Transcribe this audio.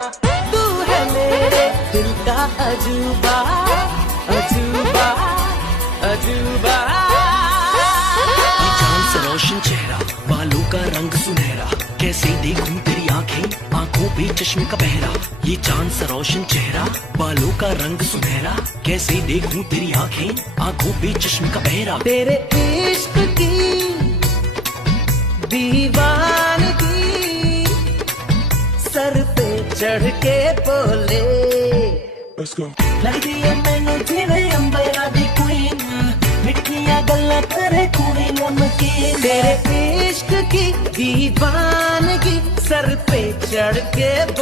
तू है मेरे दिल का अजूबा, अजूबा, अजूबा। ये चांद सा रोशन चेहरा, बालों का रंग सुनहरा, कैसे देखूं तेरी आंखें, आंखों पे चश्मे का पहरा। ये चांद सा रोशन चेहरा, बालों का रंग सुनहरा, कैसे देखूं तेरी आंखें, आंखों पे चश्मे का पहरा। तेरे इश्क की दीवानगी सर पे चढ़ के बोले, लगदी है मैनू जिवें अंबरा दी क्वीन, मिठियां गल्लां करे कुड़ी नमकीन। तेरे इश्क की दीवानगी सर पे चढ़ के